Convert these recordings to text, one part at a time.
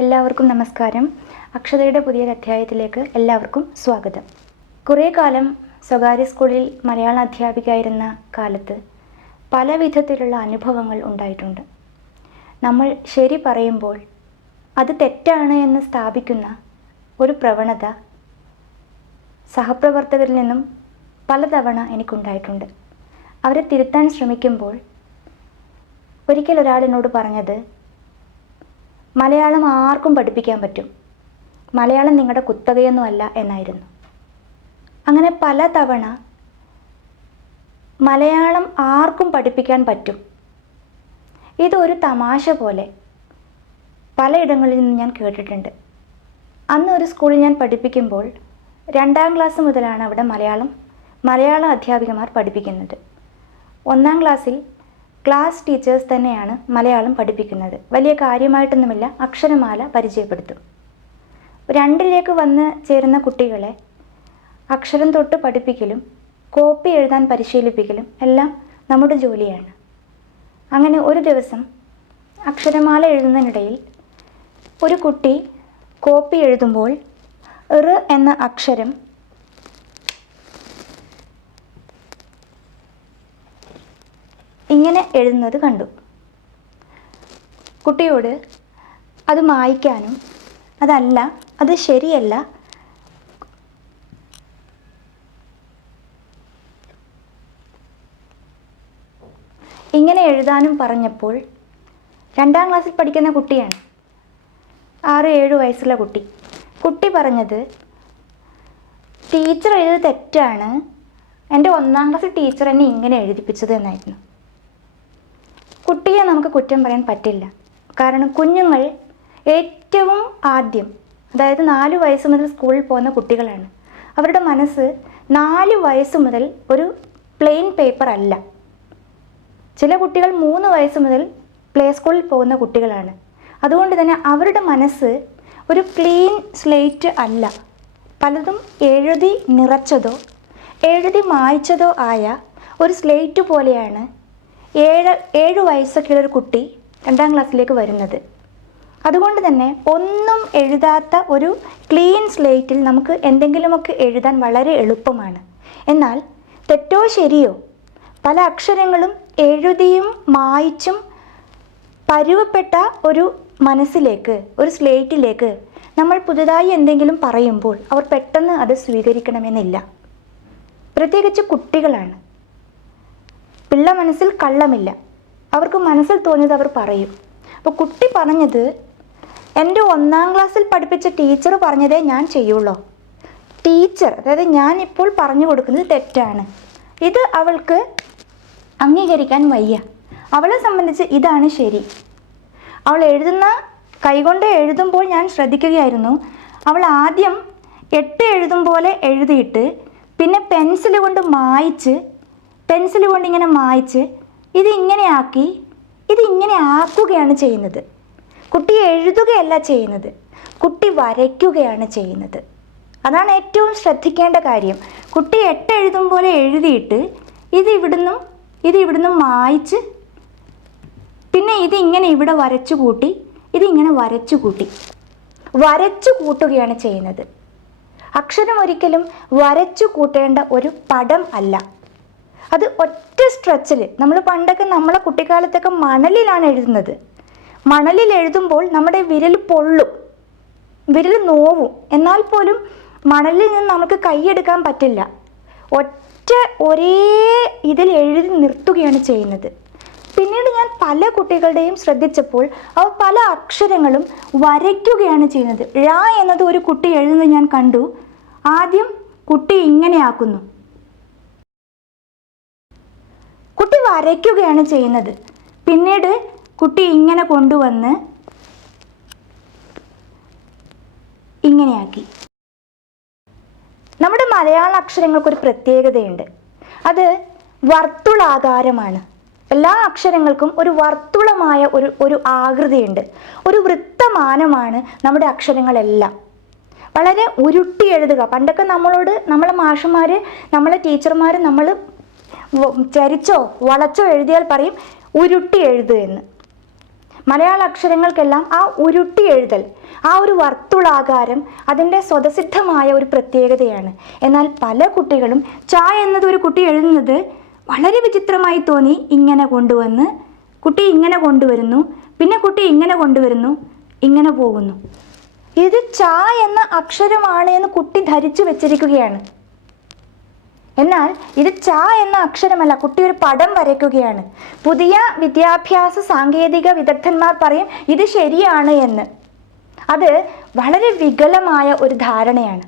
എല്ലാവർക്കും നമസ്കാരം. അക്ഷതയുടെ പുതിയൊരു അധ്യായത്തിലേക്ക് എല്ലാവർക്കും സ്വാഗതം. കുറേ കാലം സ്വകാര്യ സ്കൂളിൽ മലയാള അധ്യാപികയായിരുന്ന കാലത്ത് പല വിധത്തിലുള്ള അനുഭവങ്ങൾ ഉണ്ടായിട്ടുണ്ട്. നമ്മൾ ശരി പറയുമ്പോൾ അത് തെറ്റാണ് എന്ന് സ്ഥാപിക്കുന്ന ഒരു പ്രവണത സഹപ്രവർത്തകരിൽ നിന്നും പലതവണ എനിക്കുണ്ടായിട്ടുണ്ട്. അവരെ തിരുത്താൻ ശ്രമിക്കുമ്പോൾ ഒരിക്കൽ ഒരാളിനോട് പറഞ്ഞത്, മലയാളം ആർക്കും പഠിപ്പിക്കാൻ പറ്റും, മലയാളം നിങ്ങളുടെ കുത്തകയൊന്നുമല്ല എന്നായിരുന്നു. അങ്ങനെ പലതവണ മലയാളം ആർക്കും പഠിപ്പിക്കാൻ പറ്റും, ഇതൊരു തമാശ പോലെ പലയിടങ്ങളിൽ നിന്ന് ഞാൻ കേട്ടിട്ടുണ്ട്. അന്ന് ഒരു സ്കൂളിൽ ഞാൻ പഠിപ്പിക്കുമ്പോൾ 2ാം ക്ലാസ് മുതലാണ് അവിടെ മലയാളം അധ്യാപികമാർ പഠിപ്പിക്കുന്നത്. 1ാം ക്ലാസ്സിൽ ക്ലാസ് ടീച്ചേഴ്സ് തന്നെയാണ് മലയാളം പഠിപ്പിക്കുന്നത്. വലിയ കാര്യമായിട്ടൊന്നുമില്ല, അക്ഷരമാല പരിചയപ്പെടുത്തും. 2ലേക്ക് വന്ന് ചേരുന്ന കുട്ടികളെ അക്ഷരം തൊട്ട് പഠിപ്പിക്കലും കോപ്പി എഴുതാൻ പരിശീലിപ്പിക്കലും എല്ലാം നമ്മുടെ ജോലിയാണ്. അങ്ങനെ ഒരു ദിവസം അക്ഷരമാല എഴുതുന്നതിനിടയിൽ ഒരു കുട്ടി കോപ്പി എഴുതുമ്പോൾ ഋ എന്ന അക്ഷരം ഇങ്ങനെ എഴുതുന്നത് കണ്ടു. കുട്ടിയോട് അത് മായ്ക്കാനും അതല്ല, അത് ശരിയല്ല, ഇങ്ങനെ എഴുതാനും പറഞ്ഞപ്പോൾ 2ാം ക്ലാസ്സിൽ പഠിക്കുന്ന കുട്ടിയാണ്, 6-7 വയസ്സുള്ള കുട്ടി പറഞ്ഞത്, ടീച്ചർ എഴുതിയത് തെറ്റാണ്, എൻ്റെ 1ാം ക്ലാസ്സിൽ ടീച്ചർ എന്നെ ഇങ്ങനെ എഴുതിപ്പിച്ചത് എന്നായിരുന്നു. കുട്ടിയെ നമുക്ക് കുറ്റം പറയാൻ പറ്റില്ല. കാരണം കുഞ്ഞുങ്ങൾ ഏറ്റവും ആദ്യം, അതായത് 4 വയസ്സ് മുതൽ സ്കൂളിൽ പോകുന്ന കുട്ടികളാണ്. അവരുടെ മനസ്സ് 4 വയസ്സ് മുതൽ ഒരു പ്ലെയിൻ പേപ്പർ അല്ല. ചില കുട്ടികൾ 3 വയസ്സ് മുതൽ പ്ലേ സ്കൂളിൽ പോകുന്ന കുട്ടികളാണ്. അതുകൊണ്ട് തന്നെ അവരുടെ മനസ്സ് ഒരു ക്ലീൻ സ്ലേറ്റ് അല്ല. പലതും എഴുതി നിറച്ചതോ എഴുതി മായ്ച്ചതോ ആയ ഒരു സ്ലേറ്റ് പോലെയാണ് 7 വയസ്സൊക്കെയുള്ള ഒരു കുട്ടി 2ാം ക്ലാസ്സിലേക്ക് വരുന്നത്. അതുകൊണ്ട് തന്നെ ഒന്നും എഴുതാത്ത ഒരു ക്ലീൻ സ്ലേറ്റിൽ നമുക്ക് എന്തെങ്കിലുമൊക്കെ എഴുതാൻ വളരെ എളുപ്പമാണ്. എന്നാൽ തെറ്റോ ശരിയോ പല അക്ഷരങ്ങളും എഴുതിയും മായ്ച്ചും പരുവപ്പെട്ട ഒരു മനസ്സിലേക്ക്, ഒരു സ്ലേറ്റിലേക്ക് നമ്മൾ പുതുതായി എന്തെങ്കിലും പറയുമ്പോൾ അവർ പെട്ടെന്ന് അത് സ്വീകരിക്കണമെന്നില്ല. പ്രത്യേകിച്ച് കുട്ടികളാണ്. പിള്ള മനസ്സിൽ കള്ളമില്ല, അവർക്ക് മനസ്സിൽ തോന്നിയത് അവർ പറയും. അപ്പോൾ കുട്ടി പറഞ്ഞത്, എൻ്റെ 1ാം ക്ലാസ്സിൽ പഠിപ്പിച്ച ടീച്ചർ പറഞ്ഞതേ ഞാൻ ചെയ്യുള്ളൂ, ടീച്ചർ, അതായത് ഞാനിപ്പോൾ പറഞ്ഞു കൊടുക്കുന്നത് തെറ്റാണ്, ഇത് അവൾക്ക് അംഗീകരിക്കാൻ വയ്യ, അവളെ സംബന്ധിച്ച് ഇതാണ് ശരി. അവൾ കൈകൊണ്ട് എഴുതുമ്പോൾ ഞാൻ ശ്രദ്ധിക്കുകയായിരുന്നു, അവൾ ആദ്യം 8 എഴുതും പോലെ എഴുതിയിട്ട് പിന്നെ പെൻസിൽ കൊണ്ട് ഇങ്ങനെ മായ്ച്ച് ഇതിങ്ങനെ ആക്കുകയാണ് ചെയ്യുന്നത്. കുട്ടി എഴുതുകയല്ല ചെയ്യുന്നത്, കുട്ടി വരയ്ക്കുകയാണ് ചെയ്യുന്നത്. അതാണ് ഏറ്റവും ശ്രദ്ധിക്കേണ്ട കാര്യം. കുട്ടി 8 എഴുതും പോലെ എഴുതിയിട്ട് ഇത് ഇവിടുന്നും മായ്ച്ച് പിന്നെ ഇതിങ്ങനെ ഇവിടെ വരച്ചു കൂട്ടുകയാണ് ചെയ്യുന്നത്. അക്ഷരം ഒരിക്കലും വരച്ചു കൂട്ടേണ്ട ഒരു പടം അല്ല. അത് ഒറ്റ സ്ട്രെച്ചിൽ, നമ്മൾ പണ്ടൊക്കെ നമ്മളെ കുട്ടിക്കാലത്തൊക്കെ മണലിലാണ് എഴുതുന്നത്. മണലിൽ എഴുതുമ്പോൾ നമ്മുടെ വിരൽ പൊള്ളും, വിരൽ നോവും. എന്നാൽ പോലും മണലിൽ നിന്ന് നമുക്ക് കൈയെടുക്കാൻ പറ്റില്ല. ഒരേ ഇതിൽ എഴുതി നിർത്തുകയാണ് ചെയ്യുന്നത്. പിന്നീട് ഞാൻ പല കുട്ടികളുടെയും ശ്രദ്ധിച്ചപ്പോൾ അവർ പല അക്ഷരങ്ങളും വരയ്ക്കുകയാണ് ചെയ്യുന്നത്. ഴ എന്നത് ഒരു കുട്ടി എഴുതുന്നത് ഞാൻ കണ്ടു. ആദ്യം കുട്ടി ഇങ്ങനെ ആക്കുന്നു, കുട്ടി വരയ്ക്കുകയാണ് ചെയ്യുന്നത്. പിന്നീട് കുട്ടി ഇങ്ങനെ കൊണ്ടുവന്ന് ഇങ്ങനെയാക്കി. നമ്മുടെ മലയാള അക്ഷരങ്ങൾക്കൊരു പ്രത്യേകതയുണ്ട്, അത് വർത്തുളാകാരമാണ്. എല്ലാ അക്ഷരങ്ങൾക്കും ഒരു വർത്തുളമായ ഒരു ആകൃതിയുണ്ട്, ഒരു വൃത്തമാനമാണ് നമ്മുടെ അക്ഷരങ്ങളെല്ലാം. വളരെ ഉരുട്ടി എഴുതുക. പണ്ടൊക്കെ നമ്മളെ മാഷന്മാർ, നമ്മളെ ടീച്ചർമാർ നമ്മൾ ചരിച്ചോ വളച്ചോ എഴുതിയാൽ പറയും ഉരുട്ടി എഴുതുക എന്ന്. മലയാള അക്ഷരങ്ങൾക്കെല്ലാം ആ ഉരുട്ടി എഴുതൽ, ആ ഒരു വർത്തുളാകാരം അതിൻ്റെ സ്വതസിദ്ധമായ ഒരു പ്രത്യേകതയാണ്. എന്നാൽ പല കുട്ടികളും ച എന്നത് ഒരു കുട്ടി എഴുതുന്നത് വളരെ വിചിത്രമായി തോന്നി. ഇങ്ങനെ കൊണ്ടുവന്ന് കുട്ടി ഇങ്ങനെ കൊണ്ടുവരുന്നു, പിന്നെ കുട്ടി ഇങ്ങനെ കൊണ്ടുവരുന്നു, ഇങ്ങനെ പോകുന്നു. ഇത് ച എന്ന അക്ഷരമാണ് എന്ന് കുട്ടി ധരിച്ചു വെച്ചിരിക്കുകയാണ്. എന്നാൽ ഇത് ച എന്ന അക്ഷരമല്ല, കുട്ടി ഒരു പടം വരയ്ക്കുകയാണ്. പുതിയ വിദ്യാഭ്യാസ സാങ്കേതിക വിദഗ്ധന്മാർ പറയും ഇത് ശരിയാണ് എന്ന്. അത് വളരെ വികലമായ ഒരു ധാരണയാണ്.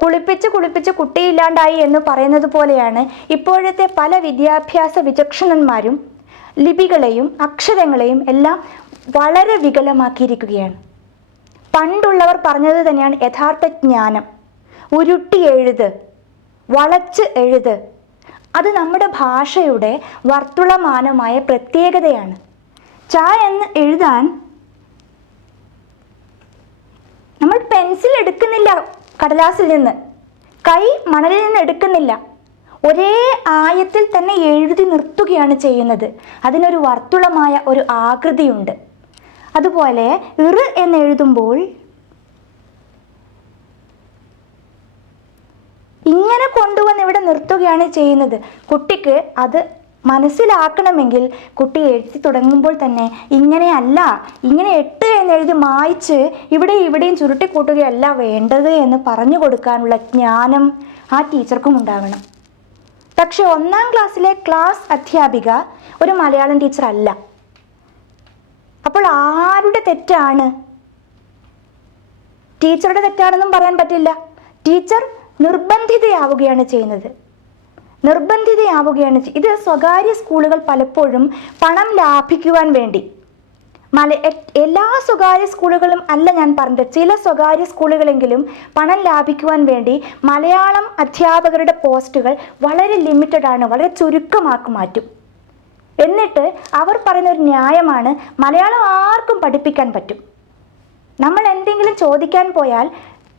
കുളിപ്പിച്ച് കുളിപ്പിച്ച് കുട്ടിയില്ലാണ്ടായി എന്ന് പറയുന്നത് പോലെയാണ് ഇപ്പോഴത്തെ പല വിദ്യാഭ്യാസ വിചക്ഷണന്മാരും ലിപികളെയും അക്ഷരങ്ങളെയും എല്ലാം വളരെ വികലമാക്കിയിരിക്കുകയാണ്. പണ്ടുള്ളവർ പറഞ്ഞത് തന്നെയാണ് യഥാർത്ഥ ജ്ഞാനം. ഉരുട്ടി എഴുത്, വളച്ച് എഴുത്. അത് നമ്മുടെ ഭാഷയുടെ വർത്തുളമാനമായ പ്രത്യേകതയാണ്. ച എന്ന് എഴുതാൻ നമ്മൾ പെൻസിൽ എടുക്കുന്നില്ല, കടലാസിൽ നിന്ന് കൈ മണലിൽ നിന്ന് എടുക്കുന്നില്ല, ഒരേ ആയത്തിൽ തന്നെ എഴുതി നിർത്തുകയാണ് ചെയ്യുന്നത്. അതിനൊരു വർത്തുളമായ ഒരു ആകൃതിയുണ്ട്. അതുപോലെ ഇറ് എന്ന് എഴുതുമ്പോൾ ഇങ്ങനെ കൊണ്ടുവന്ന് ഇവിടെ നിർത്തുകയാണ് ചെയ്യുന്നത്. കുട്ടിക്ക് അത് മനസ്സിലാക്കണമെങ്കിൽ കുട്ടി എഴുതി തുടങ്ങുമ്പോൾ തന്നെ ഇങ്ങനെയല്ല, ഇങ്ങനെ 8 എന്നെഴുതി മായ്ച്ച് ഇവിടെയും ചുരുട്ടിക്കൂട്ടുകയല്ല വേണ്ടത് എന്ന് പറഞ്ഞു കൊടുക്കാനുള്ള ജ്ഞാനം ആ ടീച്ചർക്കും ഉണ്ടാവണം. പക്ഷെ 1-ാം ക്ലാസ്സിലെ ക്ലാസ് അധ്യാപിക ഒരു മലയാളം ടീച്ചർ അല്ല. അപ്പോൾ ആരുടെ തെറ്റാണ്? ടീച്ചറുടെ തെറ്റാണെന്നും പറയാൻ പറ്റില്ല. ടീച്ചർ നിർബന്ധിതയാവുകയാണ് ചെയ്യുന്നത്. ഇത് സ്വകാര്യ സ്കൂളുകൾ പലപ്പോഴും പണം ലാഭിക്കുവാൻ വേണ്ടി, എല്ലാ സ്വകാര്യ സ്കൂളുകളും അല്ല ഞാൻ പറഞ്ഞത്, ചില സ്വകാര്യ സ്കൂളുകളെങ്കിലും പണം ലാഭിക്കുവാൻ വേണ്ടി മലയാളം അധ്യാപകരുടെ പോസ്റ്റുകൾ വളരെ ലിമിറ്റഡ് ആണ്, വളരെ ചുരുക്കമാക്കി മാറ്റും. എന്നിട്ട് അവർ പറയുന്ന ഒരു ന്യായമാണ് മലയാളം ആർക്കും പഠിപ്പിക്കാൻ പറ്റും. നമ്മൾ എന്തെങ്കിലും ചോദിക്കാൻ പോയാൽ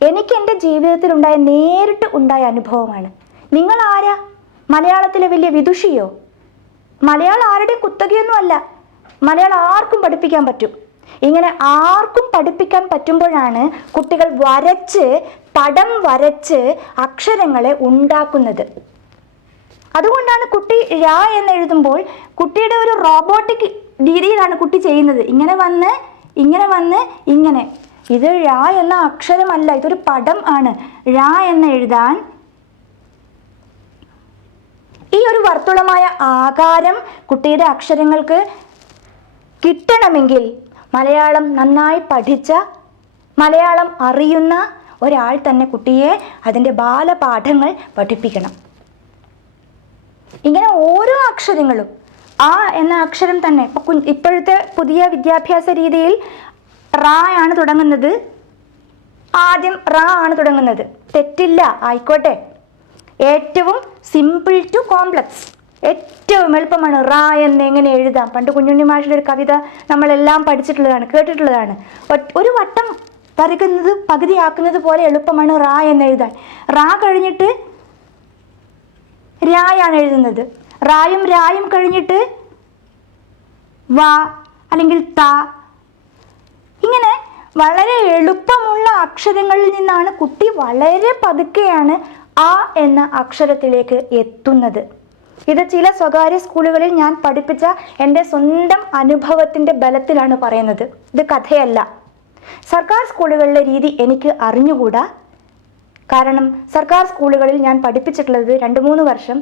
എനിക്ക് എൻ്റെ ജീവിതത്തിൽ നേരിട്ട് ഉണ്ടായ അനുഭവമാണ്. നിങ്ങൾ ആരാ? മലയാളത്തിലെ വലിയ വിദുഷിയോ? മലയാളം ആരുടെയും കുത്തകയൊന്നും അല്ല. മലയാളം ആർക്കും പഠിപ്പിക്കാൻ പറ്റും. ഇങ്ങനെ ആർക്കും പഠിപ്പിക്കാൻ പറ്റുമ്പോഴാണ് കുട്ടികൾ പടം വരച്ച് അക്ഷരങ്ങളെ ഉണ്ടാക്കുന്നത്. അതുകൊണ്ടാണ് കുട്ടി ഴ എന്ന് എഴുതുമ്പോൾ കുട്ടിയുടെ ഒരു റോബോട്ടിക് രീതിയിലാണ് കുട്ടി ചെയ്യുന്നത്. ഇങ്ങനെ വന്ന് ഇങ്ങനെ. ഇത് ഴ എന്ന അക്ഷരമല്ല, ഇതൊരു പടം ആണ്. ഴ എന്ന് എഴുതാൻ ഈ ഒരു വർത്തുളമായ ആകാരം കുട്ടിയുടെ അക്ഷരങ്ങൾക്ക് കിട്ടണമെങ്കിൽ മലയാളം നന്നായി പഠിച്ച, മലയാളം അറിയുന്ന ഒരാൾ തന്നെ കുട്ടിയെ അതിൻ്റെ ബാലപാഠങ്ങൾ പഠിപ്പിക്കണം. ഇങ്ങനെ ഓരോ അക്ഷരങ്ങളും ആ എന്ന അക്ഷരം തന്നെ ഇപ്പോഴത്തെ പുതിയ വിദ്യാഭ്യാസ രീതിയിൽ ആണ് തുടങ്ങുന്നത്. ആദ്യം ആണ് തുടങ്ങുന്നത്. തെറ്റില്ല, ആയിക്കോട്ടെ. ഏറ്റവും സിമ്പിൾ ടു കോംപ്ലക്സ്, ഏറ്റവും എളുപ്പമാണ് എന്ന് എങ്ങനെ എഴുതാം. പണ്ട് കുഞ്ഞുണ്ണി മാഷിൻ്റെ ഒരു കവിത നമ്മളെല്ലാം പഠിച്ചിട്ടുള്ളതാണ്, കേട്ടിട്ടുള്ളതാണ്. ഒരു വട്ടം വരയ്ക്കുന്നത് പകുതിയാക്കുന്നത് പോലെ എളുപ്പമാണ് എന്ന് എഴുതാൻ. കഴിഞ്ഞിട്ട് രായാണ് എഴുതുന്നത്. രായും കഴിഞ്ഞിട്ട് അല്ലെങ്കിൽ ത. ഇങ്ങനെ വളരെ എളുപ്പമുള്ള അക്ഷരങ്ങളിൽ നിന്നാണ് കുട്ടി വളരെ പതുക്കെയാണ് ആ എന്ന അക്ഷരത്തിലേക്ക് എത്തുന്നത്. ഇത് ചില സ്വകാര്യ സ്കൂളുകളിൽ ഞാൻ പഠിപ്പിച്ച എൻ്റെ സ്വന്തം അനുഭവത്തിൻ്റെ ബലത്തിലാണ് പറയുന്നത്. ഇത് കഥയല്ല. സർക്കാർ സ്കൂളുകളിലെ രീതി എനിക്ക് അറിഞ്ഞുകൂടാ. കാരണം സർക്കാർ സ്കൂളുകളിൽ ഞാൻ പഠിപ്പിച്ചിട്ടുള്ളത് 2-3 വർഷം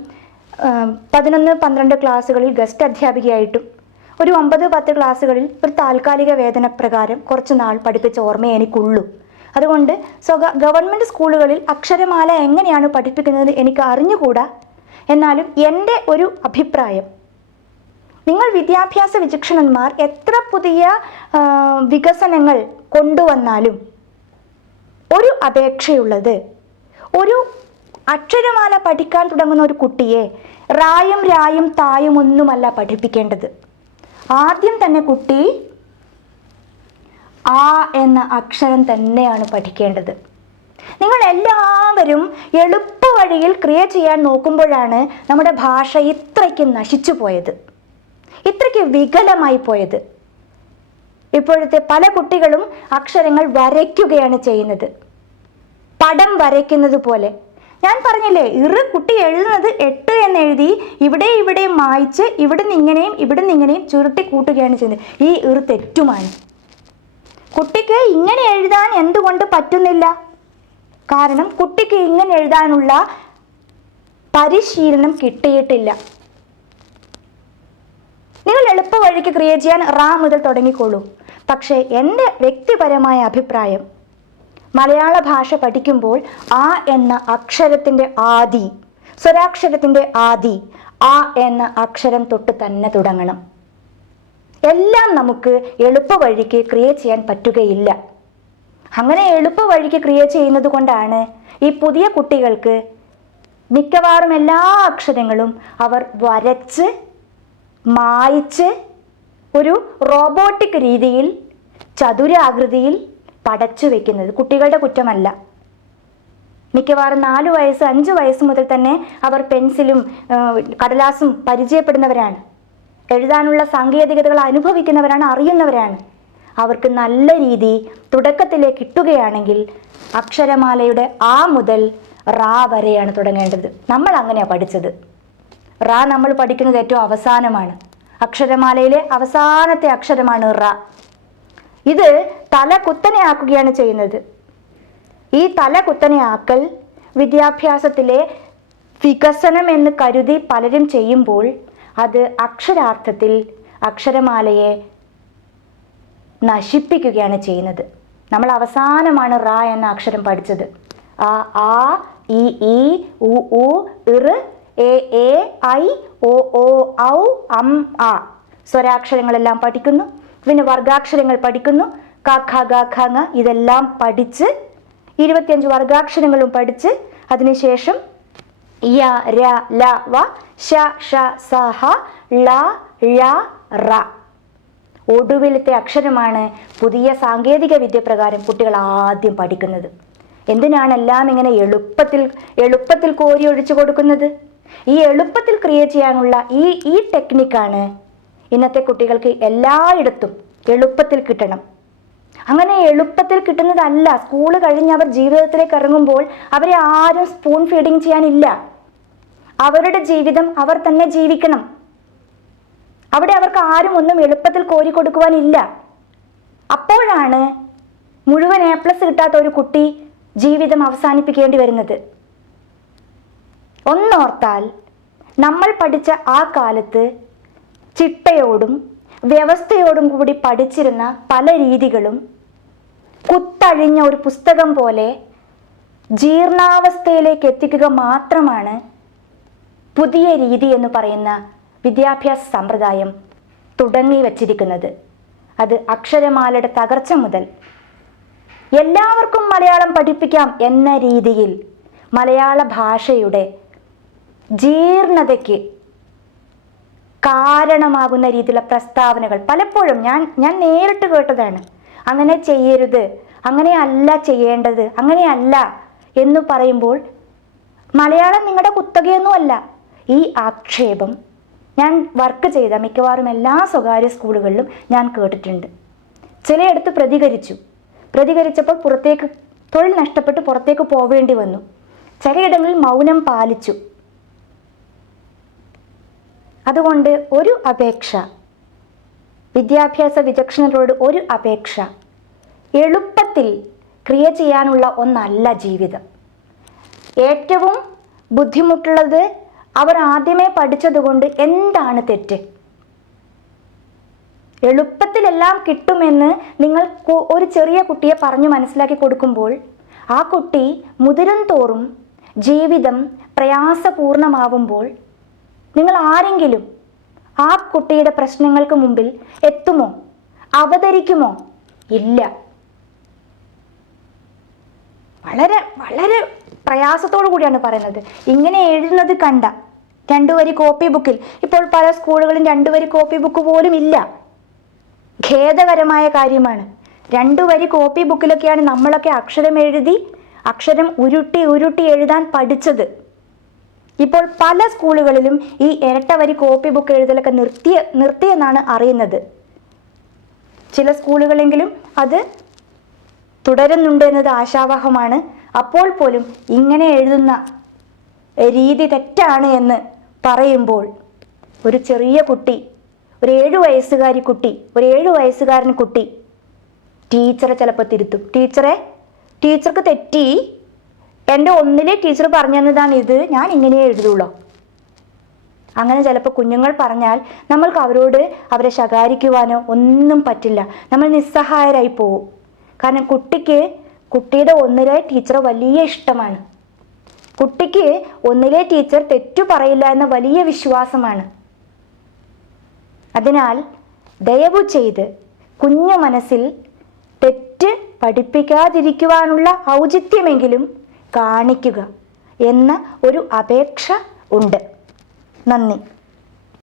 11-12 ക്ലാസ്സുകളിൽ ഗസ്റ്റ് അധ്യാപികയായിട്ടും ഒരു 9-10 ക്ലാസ്സുകളിൽ ഒരു താൽക്കാലിക വേതനപ്രകാരം കുറച്ച് നാൾ പഠിപ്പിച്ച ഓർമ്മയെ എനിക്കുള്ളൂ. അതുകൊണ്ട് ഗവൺമെൻറ് സ്കൂളുകളിൽ അക്ഷരമാല എങ്ങനെയാണ് പഠിപ്പിക്കുന്നത് എനിക്ക് അറിഞ്ഞുകൂടാ. എന്നാലും എൻ്റെ ഒരു അഭിപ്രായം, നിങ്ങൾ വിദ്യാഭ്യാസ വിചക്ഷണന്മാർ എത്ര പുതിയ വികസനങ്ങൾ കൊണ്ടുവന്നാലും ഒരു അപേക്ഷയുള്ളത്, ഒരു അക്ഷരമാല പഠിക്കാൻ തുടങ്ങുന്ന ഒരു കുട്ടിയെ രായും തായും ഒന്നുമല്ല പഠിപ്പിക്കേണ്ടത്. ആദ്യം തന്നെ കുട്ടി ആ എന്ന അക്ഷരം തന്നെയാണ് പഠിക്കേണ്ടത്. നിങ്ങൾ എല്ലാവരും എളുപ്പ വഴിയിൽ ക്രിയ ചെയ്യാൻ നോക്കുമ്പോഴാണ് നമ്മുടെ ഭാഷ ഇത്രയ്ക്ക് നശിച്ചു പോയത്, ഇത്രയ്ക്ക് വികലമായി പോയത്. ഇപ്പോഴത്തെ പല കുട്ടികളും അക്ഷരങ്ങൾ വരയ്ക്കുകയാണ് ചെയ്യുന്നത്, പടം വരയ്ക്കുന്നത് പോലെ. ഞാൻ പറഞ്ഞില്ലേ, കുട്ടി എഴുതുന്നത് 8 എന്നെഴുതി ഇവിടെ മായ്ച്ച് ഇവിടുന്ന് ഇങ്ങനെയും ചുരുട്ടി കൂട്ടുകയാണ് ചെയ്യുന്നത്. ഈ തെറ്റുമാണ്. കുട്ടിക്ക് ഇങ്ങനെ എഴുതാൻ എന്തുകൊണ്ട് പറ്റുന്നില്ല? കാരണം കുട്ടിക്ക് ഇങ്ങനെ എഴുതാനുള്ള പരിശീലനം കിട്ടിയിട്ടില്ല. നിങ്ങൾ എളുപ്പ വഴിക്ക് ക്രിയേറ്റ് ചെയ്യാൻ റാ മുതൽ തുടങ്ങിക്കോളൂ. പക്ഷേ എൻ്റെ വ്യക്തിപരമായ അഭിപ്രായം, മലയാള ഭാഷ പഠിക്കുമ്പോൾ ആ എന്ന അക്ഷരത്തിൻ്റെ ആദി, സ്വരാക്ഷരത്തിൻ്റെ ആദി ആ എന്ന അക്ഷരം തൊട്ട് തന്നെ തുടങ്ങണം. എല്ലാം നമുക്ക് എളുപ്പ വഴിക്ക് ക്രിയേറ്റ് ചെയ്യാൻ പറ്റുകയില്ല. അങ്ങനെ എളുപ്പ വഴിക്ക് ക്രിയേറ്റ് ചെയ്യുന്നത് കൊണ്ടാണ് ഈ പുതിയ കുട്ടികൾക്ക് മിക്കവാറും എല്ലാ അക്ഷരങ്ങളും അവർ വരച്ച് മായ്ച്ച് ഒരു റോബോട്ടിക് രീതിയിൽ ചതുരാകൃതിയിൽ പടച്ചു വെക്കുന്നത്. കുട്ടികളുടെ കുറ്റമല്ല. മിക്കവാറും 4 വയസ്സ് 5 വയസ്സ് മുതൽ തന്നെ അവർ പെൻസിലും കടലാസും പരിചയപ്പെടുന്നവരാണ്. എഴുതാനുള്ള സാങ്കേതികതകൾ അനുഭവിക്കുന്നവരാണ്, അറിയുന്നവരാണ്. അവർക്ക് നല്ല രീതി തുടക്കത്തിലേക്ക് കിട്ടുകയാണെങ്കിൽ അക്ഷരമാലയുടെ ആ മുതൽ റാ വരെയാണ് തുടങ്ങേണ്ടത്. നമ്മൾ അങ്ങനെയാണ് പഠിച്ചത്. റാ നമ്മൾ പഠിക്കുന്നത് ഏറ്റവും അവസാനമാണ്. അക്ഷരമാലയിലെ അവസാനത്തെ അക്ഷരമാണ് റാ. ഇത് തല കുത്തനെ ആക്കുകയാണ് ചെയ്യുന്നത്. ഈ തല കുത്തനെ ആക്കൽ വിദ്യാഭ്യാസത്തിലെ വികസനം എന്ന് കരുതി പലരും ചെയ്യുമ്പോൾ അത് അക്ഷരാർത്ഥത്തിൽ അക്ഷരമാലയെ നശിപ്പിക്കുകയാണ് ചെയ്യുന്നത്. നമ്മൾ അവസാനമാണ് റാ എന്ന അക്ഷരം പഠിച്ചത്. ആ, ഇ, ഉ, ഊ, ഇർ, എ, ഐ, ഓ, ഔ, അം, ആ സ്വരാക്ഷരങ്ങളെല്ലാം പഠിക്കുന്നു. പിന്നെ വർഗാക്ഷരങ്ങൾ പഠിക്കുന്നു. ക, ഖ, ഗ, ഘ, ങ ഇതെല്ലാം പഠിച്ച് 25 വർഗാക്ഷരങ്ങളും പഠിച്ച് അതിനുശേഷം യ, ര, ല, വ, ശ, ഷ, സ, ഹ, ള, ഴ, റ ഒടുവിലത്തെ അക്ഷരമാണ് പുതിയ സാങ്കേതിക വിദ്യ പ്രകാരം കുട്ടികൾ ആദ്യം പഠിക്കുന്നത്. എന്തിനാണ് എല്ലാം ഇങ്ങനെ എളുപ്പത്തിൽ കോരി ഒഴിച്ചു കൊടുക്കുന്നത്? ഈ എളുപ്പത്തിൽ ക്രിയേറ്റ് ചെയ്യാനുള്ള ഈ ടെക്നിക്കാണ് ഇന്നത്തെ കുട്ടികൾക്ക് എല്ലായിടത്തും എളുപ്പത്തിൽ കിട്ടണം. അങ്ങനെ എളുപ്പത്തിൽ കിട്ടുന്നതല്ല. സ്കൂള് കഴിഞ്ഞ് അവർ ജീവിതത്തിലേക്ക് ഇറങ്ങുമ്പോൾ അവരെ ആരും സ്പൂൺ ഫീഡിങ് ചെയ്യാനില്ല. അവരുടെ ജീവിതം അവർ തന്നെ ജീവിക്കണം. അവിടെ അവർക്ക് ആരും ഒന്നും എളുപ്പത്തിൽ കോരി കൊടുക്കുവാനില്ല. അപ്പോഴാണ് മുഴുവൻ A+ കിട്ടാത്ത ഒരു കുട്ടി ജീവിതം അവസാനിപ്പിക്കേണ്ടി വരുന്നത്. ഒന്നോർത്താൽ, നമ്മൾ പഠിച്ച ആ കാലത്ത് ചിട്ടയോടും വ്യവസ്ഥയോടും കൂടി പഠിച്ചിരുന്ന പല രീതികളും കുത്തഴിഞ്ഞ ഒരു പുസ്തകം പോലെ ജീർണാവസ്ഥയിലേക്ക് എത്തിക്കുക മാത്രമാണ് പുതിയ രീതി എന്ന് പറയുന്ന വിദ്യാഭ്യാസ സമ്പ്രദായം തുടങ്ങി വച്ചിരിക്കുന്നത്. അത് അക്ഷരമാലയുടെ തകർച്ച മുതൽ എല്ലാവർക്കും മലയാളം പഠിപ്പിക്കാം എന്ന രീതിയിൽ മലയാള ഭാഷയുടെ ജീർണതയ്ക്ക് കാരണമാകുന്ന രീതിയിലുള്ള പ്രസ്താവനകൾ പലപ്പോഴും ഞാൻ നേരിട്ട് കേട്ടതാണ്. അങ്ങനെ ചെയ്യരുത്, അങ്ങനെയല്ല ചെയ്യേണ്ടത്, അങ്ങനെയല്ല എന്ന് പറയുമ്പോൾ മലയാളം നിങ്ങളുടെ കുത്തകയൊന്നുമല്ല. ഈ ആക്ഷേപം ഞാൻ വർക്ക് ചെയ്ത മിക്കവാറും എല്ലാ സ്വകാര്യ സ്കൂളുകളിലും ഞാൻ കേട്ടിട്ടുണ്ട്. ചിലയിടത്ത് പ്രതികരിച്ചപ്പോൾ തൊഴിൽ നഷ്ടപ്പെട്ട് പുറത്തേക്ക് പോവേണ്ടി വന്നു. ചിലയിടങ്ങളിൽ മൗനം പാലിച്ചു. അതുകൊണ്ട് ഒരു അപേക്ഷ, വിദ്യാഭ്യാസ വിചക്ഷണരോട് ഒരു അപേക്ഷ, എളുപ്പത്തിൽ ക്രിയേറ്റ് ചെയ്യാനുള്ള ഒന്നല്ല ജീവിതം. ഏറ്റവും ബുദ്ധിമുട്ടുള്ളത് അവർ ആദ്യമേ പഠിച്ചതുകൊണ്ട് എന്താണ് തെറ്റ്? എളുപ്പത്തിലെല്ലാം കിട്ടുമെന്ന് നിങ്ങൾ ഒരു ചെറിയ കുട്ടിയെ പറഞ്ഞു മനസ്സിലാക്കി കൊടുക്കുമ്പോൾ ആ കുട്ടി മുതിരും തോറും ജീവിതം പ്രയാസപൂർണമാവുമ്പോൾ നിങ്ങൾ ആരെങ്കിലും ആ കുട്ടിയുടെ പ്രശ്നങ്ങൾക്ക് മുമ്പിൽ എത്തുമോ? അവതരിക്കുമോ? ഇല്ല. വളരെ വളരെ പ്രയാസത്തോടു കൂടിയാണ് പറയുന്നത്. ഇങ്ങനെ എഴുതുന്നത് കണ്ട 2 വരി കോപ്പി ബുക്കിൽ, ഇപ്പോൾ പല സ്കൂളുകളിലും 2 വരി കോപ്പി ബുക്ക് പോലും ഇല്ല. ഖേദകരമായ കാര്യമാണ്. 2 വരി കോപ്പി ബുക്കിലൊക്കെയാണ് നമ്മളൊക്കെ അക്ഷരം ഉരുട്ടി എഴുതാൻ പഠിച്ചത്. ഇപ്പോൾ പല സ്കൂളുകളിലും ഈ ഇരട്ട വരി കോപ്പി ബുക്ക് എഴുതലൊക്കെ നിർത്തിയെന്നാണ് അറിയുന്നത്. ചില സ്കൂളുകളെങ്കിലും അത് തുടരുന്നുണ്ട് എന്നത് ആശാവഹമാണ്. അപ്പോൾ പോലും ഇങ്ങനെ എഴുതുന്ന രീതി തെറ്റാണ് എന്ന് പറയുമ്പോൾ ഒരു ചെറിയ കുട്ടി, ഒരു 7 വയസ്സുകാരി കുട്ടി, ഒരു 7 വയസ്സുകാരൻ കുട്ടി ടീച്ചറെ ചിലപ്പോൾ തിരുത്തും. ടീച്ചർക്ക് തെറ്റി, എൻ്റെ 1ലെ ടീച്ചർ പറഞ്ഞു തന്നതാണ് ഇത്, ഞാൻ ഇങ്ങനെ എഴുതുള്ളൂ. അങ്ങനെ ചിലപ്പോൾ കുഞ്ഞുങ്ങൾ പറഞ്ഞാൽ നമ്മൾക്ക് അവരെ ശകാരിക്കുവാനോ ഒന്നും പറ്റില്ല. നമ്മൾ നിസ്സഹായരായി പോകും. കാരണം കുട്ടിയുടെ 1ലെ ടീച്ചർ വലിയ ഇഷ്ടമാണ്. കുട്ടിക്ക് 1ലെ ടീച്ചർ തെറ്റു പറയില്ല എന്ന വലിയ വിശ്വാസമാണ്. അതിനാൽ ദയവു ചെയ്ത് കുഞ്ഞു മനസ്സിൽ തെറ്റ് പഠിപ്പിക്കാതിരിക്കുവാനുള്ള ഔചിത്യമെങ്കിലും കാണിക്കുക എന്ന ഒരു അപേക്ഷ ഉണ്ട്. നന്ദി.